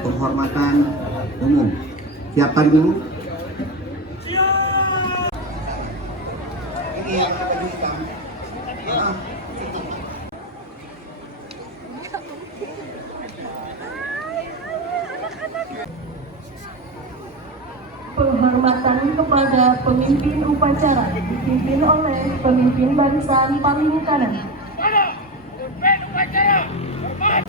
Penghormatan umum. Siapkan dulu. Ini yang ada hitam. Penghormatan kepada pemimpin upacara dipimpin oleh pemimpin barisan paling kanan. Pemimpin upacara, hormat.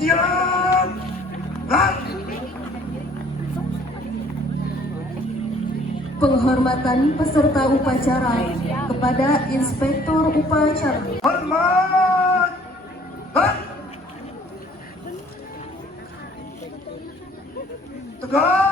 Siap! Penghormatan peserta upacara kepada Inspektur Upacara. Hormat! Tegak!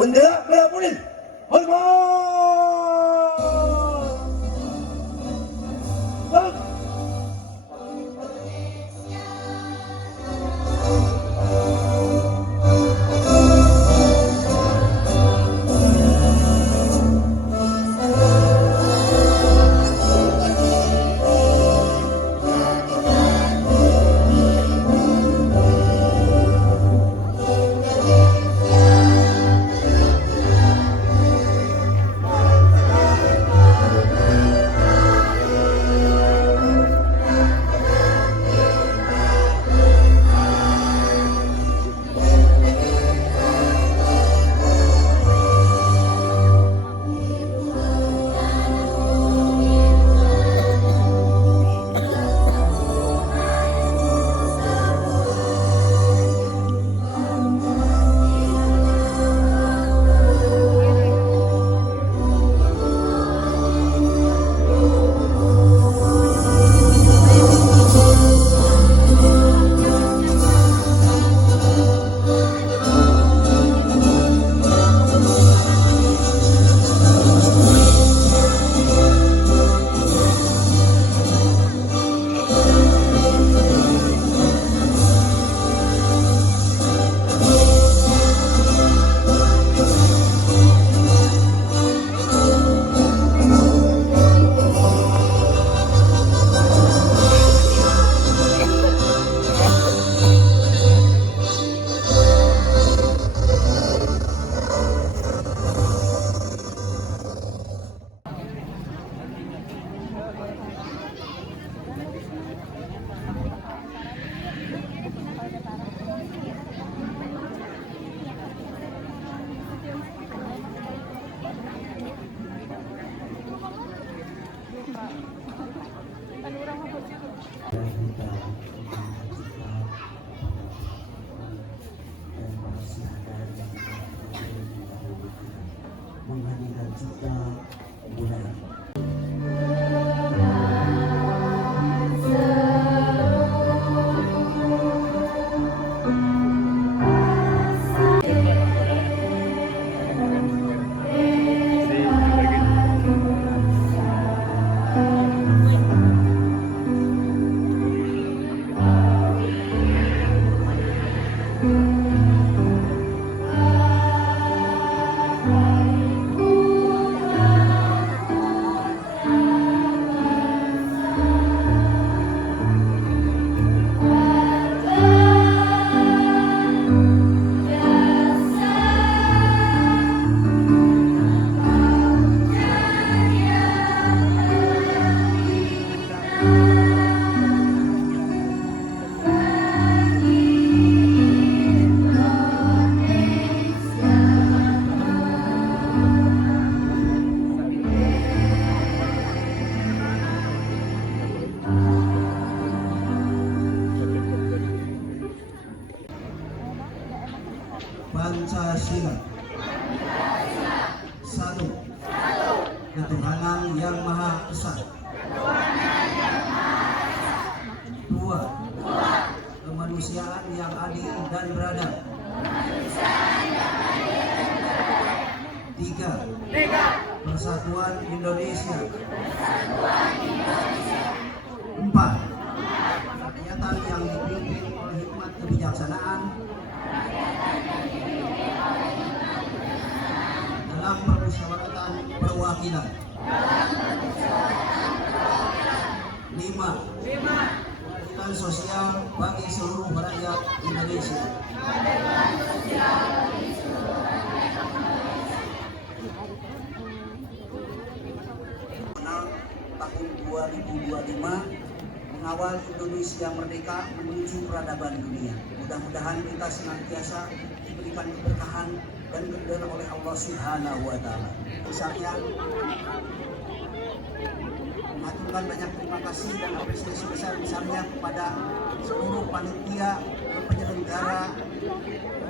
Bendera merah putih. Hormat. Pancasila. Satu. Ketuhanan Yang Maha Esa. Dua. Kemanusiaan yang adil dan beradab. Tiga. Persatuan Indonesia. Empat. Rakyatan yang dipimpin oleh hikmat kebijaksanaan dalam permusyawaratan perwakilan. Lima. Keadilan sosial bagi seluruh rakyat Indonesia. Tahun 2025 mengawal Indonesia merdeka menuju peradaban dunia. Mudah-mudahan kita senantiasa diberikan keberkahan dan keridhaan oleh Allah Subhanahu wa Ta'ala. Misalnya, mengaturkan banyak terima kasih dan apresiasi besar misalnya kepada seluruh panitia penyelenggara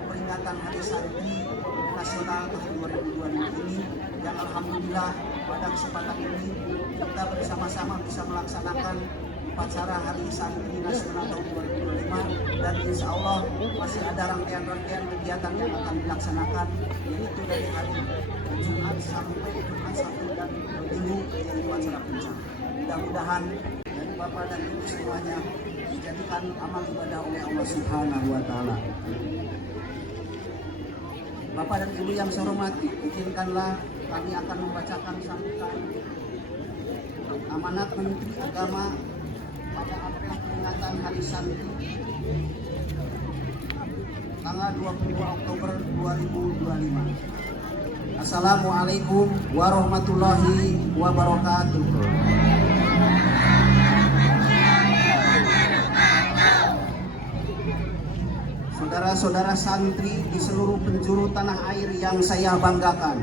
peringatan Hari Santri Nasional tahun 2025 ini, yang alhamdulillah pada kesempatan ini kita bersama-sama bisa melaksanakan upacara Hari Santri Nasional tahun 2025, dan insya Allah masih ada rangkaian-rangkaian kegiatan yang akan dilaksanakan, yaitu dari hari Jumat sampai Jumat Sabtu dan Minggu, yaitu acara puncak. Mudah-mudahan dari Bapak dan Ibu semuanya dijadikan amal ibadah oleh Allah Subhanahu wa Ta'ala. Bapak dan Ibu yang saya hormati, izinkanlah kami akan membacakan sambutan amanat Menteri Agama pada apel peringatan Hari Santri tanggal 22 Oktober 2025. Assalamualaikum warahmatullahi wabarakatuh. Saudara-saudara santri di seluruh penjuru tanah air yang saya banggakan,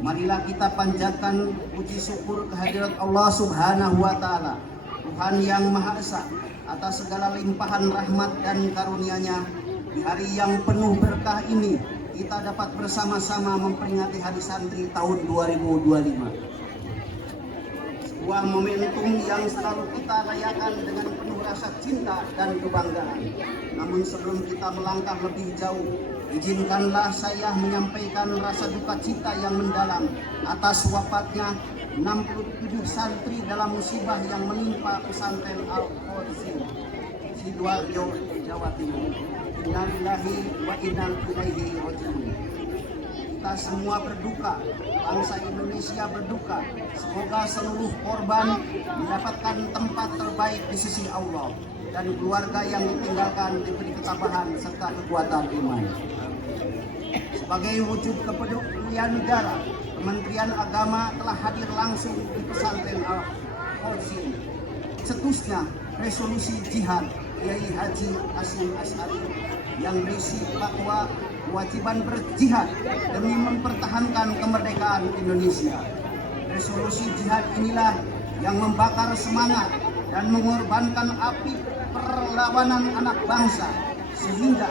marilah kita panjatkan puji syukur kehadirat Allah Subhanahu wa Ta'ala, Tuhan yang Maha Esa, atas segala limpahan rahmat dan karunia-Nya. Di hari yang penuh berkah ini, kita dapat bersama-sama memperingati Hari Santri tahun 2025. Sebuah momentum yang selalu kita rayakan dengan penuh rasa cinta dan kebanggaan. Namun sebelum kita melangkah lebih jauh, izinkanlah saya menyampaikan rasa duka cita yang mendalam atas wafatnya 67 santri dalam musibah yang menimpa pesantren Al-Khawzin, Sidoarjo, Jawa Timur. Innalillahi wa inna ilaihi raji'un. Kita semua berduka, bangsa Indonesia berduka. Semoga seluruh korban mendapatkan tempat terbaik di sisi Allah, dan keluarga yang ditinggalkan diberi ketabahan serta kekuatan iman. Sebagai wujud kepedulian negara, Kementerian Agama telah hadir langsung di pesantren Al-Khawzin. Cetusnya resolusi jihad Kiai Haji Hasyim Asy'ari yang berisi bahwa kewajiban berjihad demi mempertahankan kemerdekaan Indonesia. Resolusi jihad inilah yang membakar semangat dan mengorbankan api perlawanan anak bangsa, sehingga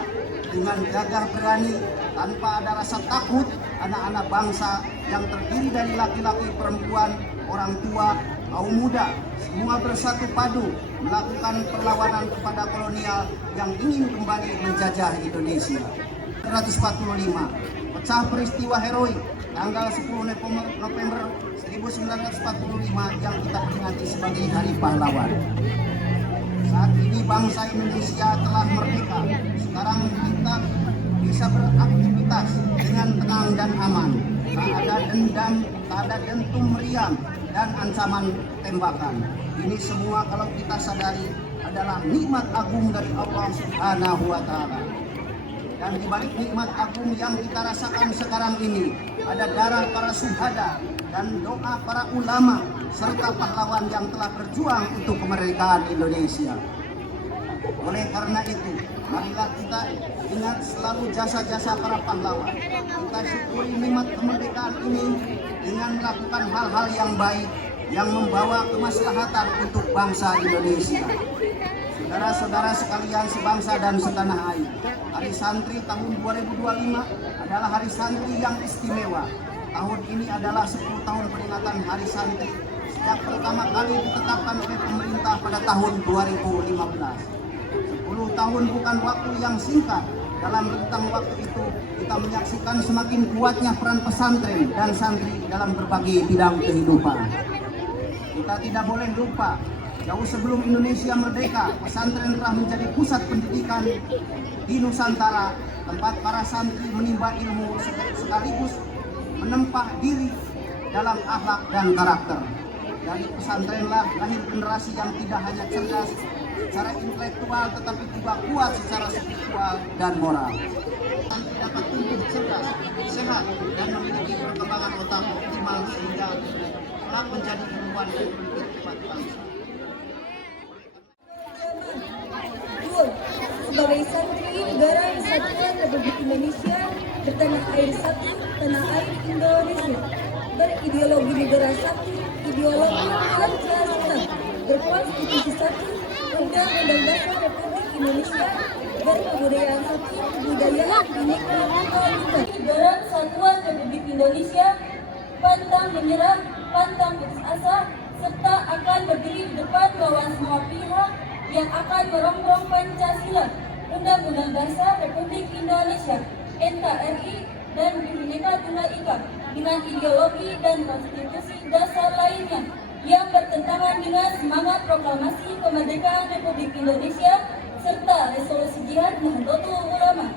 dengan gagah berani tanpa ada rasa takut, anak-anak bangsa yang terdiri dari laki-laki, perempuan, orang tua, kaum muda, semua bersatu padu melakukan perlawanan kepada kolonial yang ingin kembali menjajah Indonesia. 1945, pecah peristiwa heroik tanggal 10 November 1945 yang kita peringati sebagai Hari Pahlawan. Saat ini bangsa Indonesia telah merdeka. Sekarang kita bisa beraktivitas dengan tenang dan aman. Tak ada dendam, tak ada dentum meriam dan ancaman tembakan. Ini semua kalau kita sadari adalah nikmat agung dari Allah Subhanahu wa Ta'ala. Dan di balik nikmat agung yang kita rasakan sekarang ini, ada darah para syuhada dan doa para ulama serta pahlawan yang telah berjuang untuk kemerdekaan Indonesia. Oleh karena itu, marilah kita ingat selalu jasa-jasa para pahlawan. Kita syukuri nikmat kemerdekaan ini dengan melakukan hal-hal yang baik yang membawa kemaslahatan untuk bangsa Indonesia. Saudara-saudara sekalian sebangsa dan setanah air, Hari Santri tahun 2025 adalah Hari Santri yang istimewa. Tahun ini adalah 10 tahun peringatan Hari Santri sejak pertama kali ditetapkan oleh pemerintah pada tahun 2015. 10 tahun bukan waktu yang singkat. Dalam rentang waktu itu, kita menyaksikan semakin kuatnya peran pesantren dan santri dalam berbagai bidang kehidupan. Kita tidak boleh lupa, jauh sebelum Indonesia merdeka, pesantren telah menjadi pusat pendidikan di Nusantara, tempat para santri menimba ilmu sekaligus menempa diri dalam akhlak dan karakter. Dari pesantrenlah lahir generasi yang tidak hanya cerdas secara intelektual tetapi juga kuat secara spiritual dan moral. Santri dapat tumbuh cerdas, sehat, dan memiliki perkembangan otak optimal sehingga kelak menjadi ilmuwan dan pemimpin umat bangsa. Sebagai santri negara Kesatuan Republik Indonesia bertanah air satu, tanah air Indonesia, berideologi negara satu, ideologi Pancasila, berkonstitusi satu, Undang-Undang Dasar Republik Indonesia, berkebudayaan satu, kebudayaan Bhinneka Tunggal Ika. Negara Kesatuan Republik Indonesia pantang menyerah, pantang putus asa, serta akan berdiri di depan lawan semua pihak yang akan merongrong Pancasila, Undang-Undang Dasar Republik Indonesia, NKRI, dan Bhinneka Tunggal Ika dengan ideologi dan konstitusi dasar lainnya yang bertentangan dengan semangat proklamasi kemerdekaan Republik Indonesia serta resolusi jihad Nahdlatul Ulama.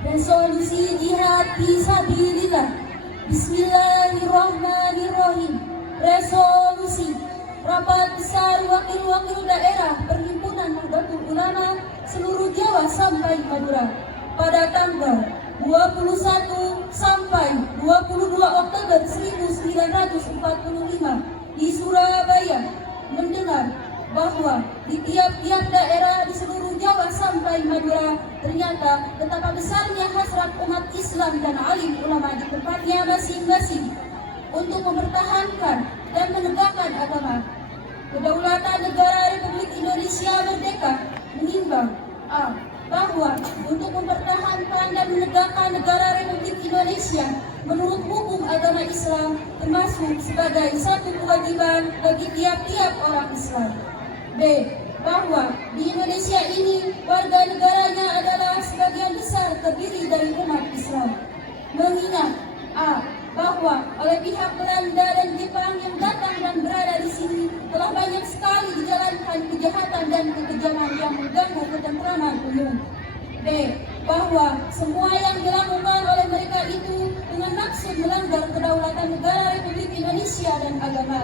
Resolusi jihad fisabilillah. Bismillahirrahmanirrahim. Resolusi Rapat Besar Wakil-Wakil Daerah Perhimpunan Nahdlatul Ulama seluruh Jawa sampai Madura pada tanggal 21 sampai 22 Oktober 1945 di Surabaya mendengar bahwa di tiap-tiap daerah di seluruh Jawa sampai Madura ternyata betapa besarnya hasrat umat Islam dan alim ulama di tempatnya masing-masing untuk mempertahankan dan menegakkan agama. Kedaulatan negara Republik Indonesia merdeka menimbang bahwa untuk mempertahankan dan menegakkan negara Republik Indonesia menurut hukum agama Islam termasuk sebagai satu kewajiban bagi tiap-tiap orang Islam. B. Bahwa di Indonesia ini warga negaranya adalah sebagian besar terdiri dari umat Islam. Mengingat bahwa oleh pihak Belanda dan Jepang yang datang dan berada di sini telah banyak sekali dijalankan kejahatan dan kekejaman yang mengganggu ketentraman umum. B. Bahwa semua yang dilakukan oleh mereka itu dengan maksud melanggar kedaulatan negara Republik Indonesia dan agama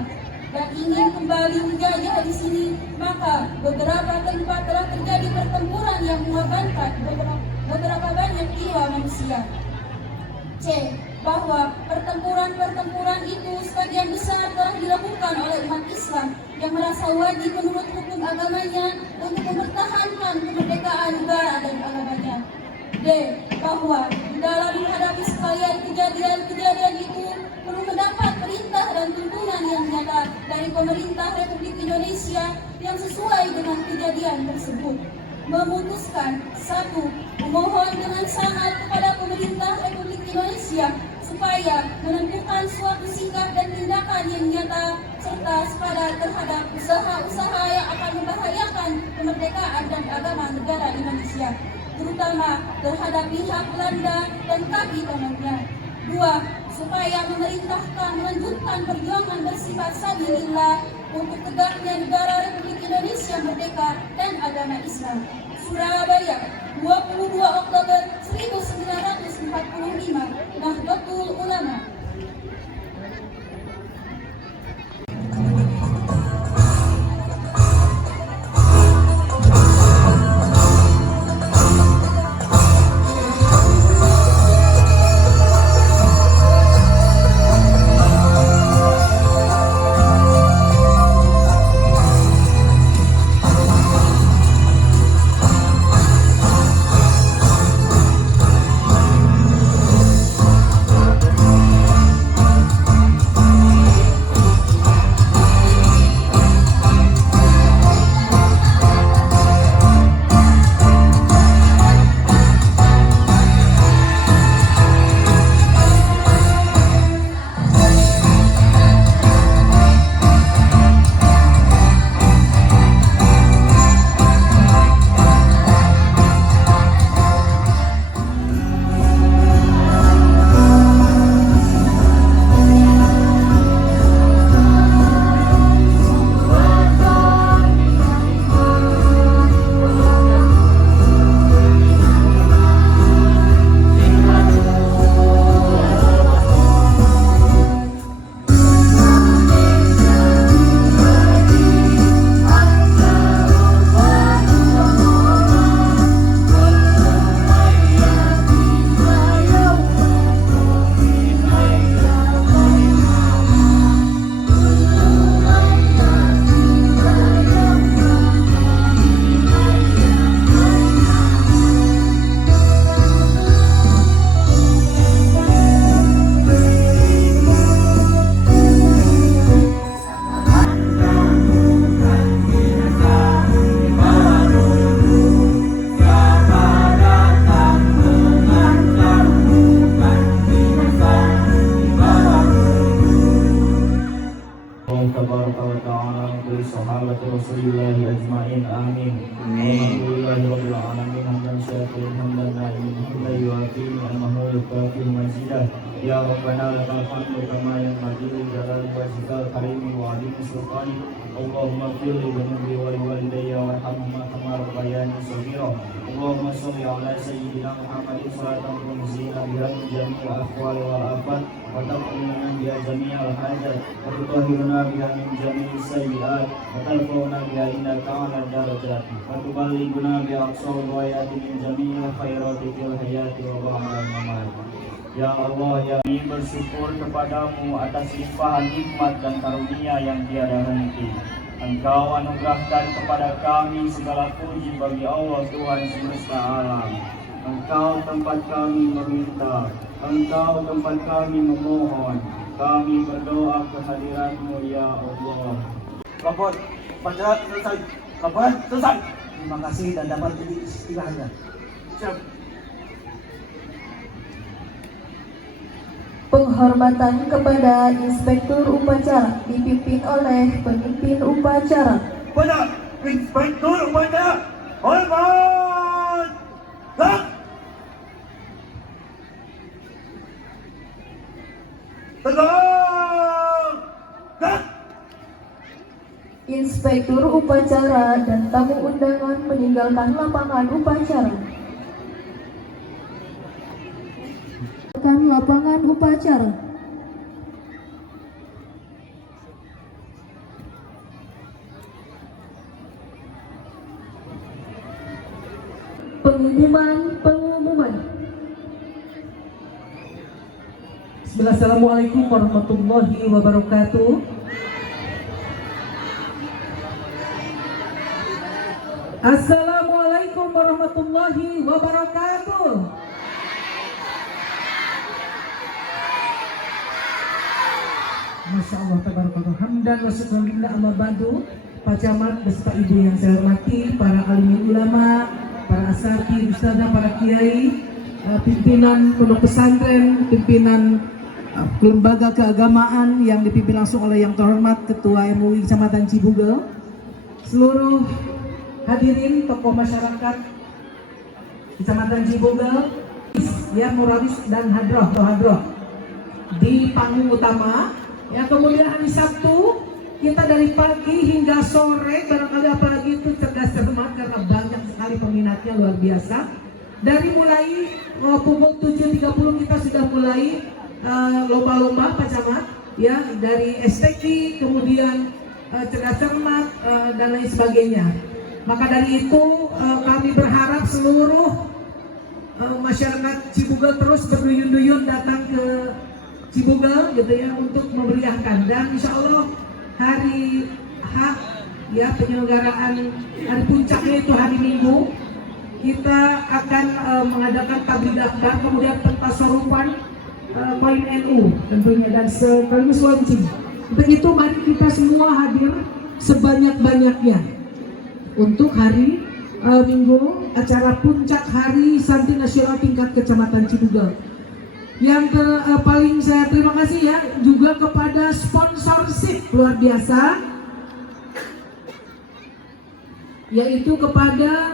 dan ingin kembali menjajah di sini, maka beberapa tempat telah terjadi pertempuran yang mengorbankan beberapa banyak jiwa manusia. C. Bahwa pertempuran-pertempuran itu sebagian besar telah dilakukan oleh umat Islam yang merasa wajib menurut hukum agamanya untuk mempertahankan kemerdekaan negara dan agamanya. D. Bahwa dalam menghadapi sekalian kejadian-kejadian itu perlu mendapat perintah dan tuntunan yang nyata dari pemerintah Republik Indonesia yang sesuai dengan kejadian tersebut. Memutuskan 1. Memohon dengan sangat kepada pemerintah Republik Indonesia supaya menentukan suatu sikap dan tindakan yang nyata serta sepadan terhadap usaha-usaha yang akan membahayakan kemerdekaan dan agama negara Indonesia, terutama terhadap pihak Belanda dan kaki tangannya. 2. Supaya memerintahkan melanjutkan perjuangan bersifat sabilillah untuk tegaknya negara Republik Indonesia merdeka dan agama Islam. Surabaya, 22 Oktober 1945, Nahdlatul Ulama. الحكيم المحمود الكافي المجيدة يا ربنا لك الحمد كما ينبغي لجلال وجهك الكريم وعظيم سلطانك اللهم اغفر لي ذنوبي ولوالدي وارحمهما كما ربياني صغيرا اللهم صل على سيدنا محمد صلاة تنزينا بها من جميع الأحوال والآفات وتقضينا بها جميع الحاجات وتطهرنا بها من جميع السيئات وترفعنا بها إلى أعلى الدرجات وتبلغنا بأقصى الغايات من جميع الخيرات في الحياة وبعد الممات. Ya Allah, ya kami bersyukur kepadamu atas limpahan nikmat dan karunia yang tiada henti. Engkau anugerahkan kepada kami segala puji bagi Allah Tuhan semesta alam. Engkau tempat kami meminta, Engkau tempat kami memohon. Kami berdoa kehadiran-Mu ya Allah. Lapor, pada selesai. Laporan selesai. Terima kasih dan dapat jadi istirahatnya. Siap. Penghormatan kepada Inspektur Upacara dipimpin oleh pemimpin upacara. Pada Inspektur Upacara, hormat. Gerak. Tegak. Gerak. Inspektur Upacara dan tamu undangan meninggalkan lapangan upacara. Lapangan upacara. Pengumuman. Assalamualaikum warahmatullahi wabarakatuh. Assalamualaikum warahmatullahi wabarakatuh. Masya Allah, tabarakallah, hamdan wa syukran lillah, amma ba'du. Pak Camat beserta ibu yang saya hormati, para alim ulama, para asatidz, ustadzah, para kiai, pimpinan pondok pesantren, pimpinan lembaga keagamaan yang dipimpin langsung oleh yang terhormat Ketua MUI Kecamatan Cibugel, seluruh hadirin tokoh masyarakat Kecamatan Cibugel, ya, murawis dan hadroh di panggung utama. Ya, kemudian hari Sabtu kita dari pagi hingga sore, barangkali apalagi itu cerdas cermat karena banyak sekali peminatnya, luar biasa. Dari mulai pukul 7.30 kita sudah mulai lomba-lomba Pak Camat, ya, dari STQ, kemudian cerdas cermat dan lain sebagainya. Maka dari itu kami berharap seluruh masyarakat Cibugel terus berduyun-duyun datang ke Cibugel gitu ya untuk memeriahkan, dan insya Allah hari H, ya, penyelenggaraan hari puncaknya itu hari Minggu, kita akan mengadakan tabligh akbar, kemudian pentasarupan koin NU tentunya, dan sekaligus launching. Untuk itu mari kita semua hadir sebanyak-banyaknya untuk hari Minggu acara puncak Hari Santri Nasional tingkat Kecamatan Cibugel. Yang paling saya terima kasih ya juga kepada sponsorship luar biasa, yaitu kepada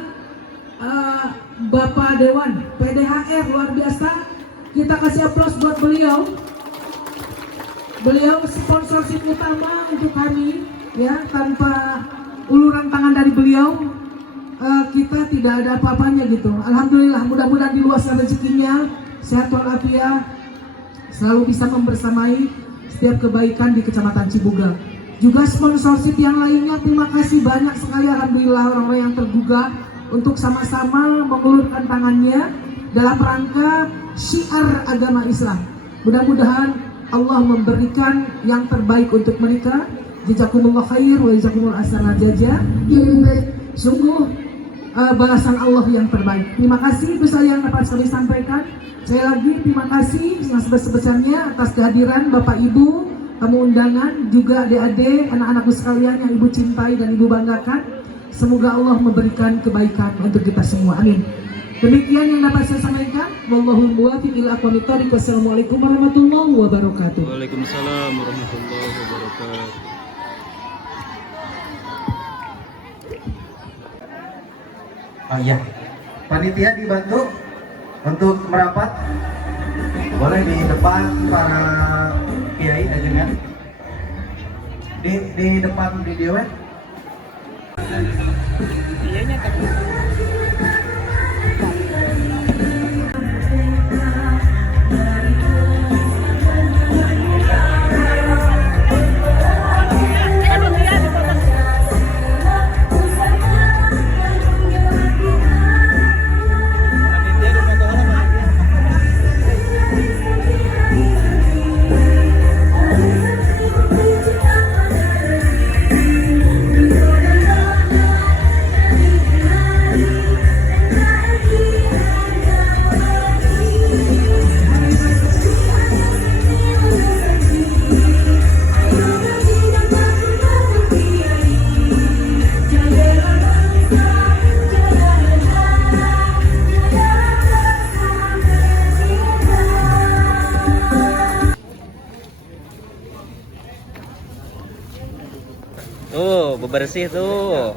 Bapak Dewan PDHR, luar biasa. Kita kasih aplaus buat beliau. Beliau sponsorship utama untuk kami, ya, tanpa uluran tangan dari beliau kita tidak ada apa-apanya gitu. Alhamdulillah, mudah-mudahan diluaskan rezekinya, sehat walafiat, selalu bisa membersamai setiap kebaikan di Kecamatan Cibugel. Juga sponsorship yang lainnya, terima kasih banyak sekali, alhamdulillah, orang-orang yang tergugah untuk sama-sama mengulurkan tangannya dalam rangka syiar agama Islam. Mudah-mudahan Allah memberikan yang terbaik untuk mereka. Jazakumullah khair wa jazakumul hasanah jazaa. Sungguh balasan Allah yang terbaik. Terima kasih, itu saya yang dapat kami sampaikan. Saya lagi terima kasih yang sebesar-besarnya atas kehadiran Bapak Ibu, tamu undangan, juga adik-adik, anak-anakku sekalian yang Ibu cintai dan Ibu banggakan. Semoga Allah memberikan kebaikan untuk kita semua. Amin. Demikian yang dapat saya sampaikan. Wallahul muwaffiq ila aqwamit thoriq. Wassalamualaikum warahmatullahi wabarakatuh. Waalaikumsalam warahmatullahi wabarakatuh. Ya, panitia dibantu Untuk merapat, boleh di depan para kiai ajengan. Di depan video ya. Tuh, bebersih tuh.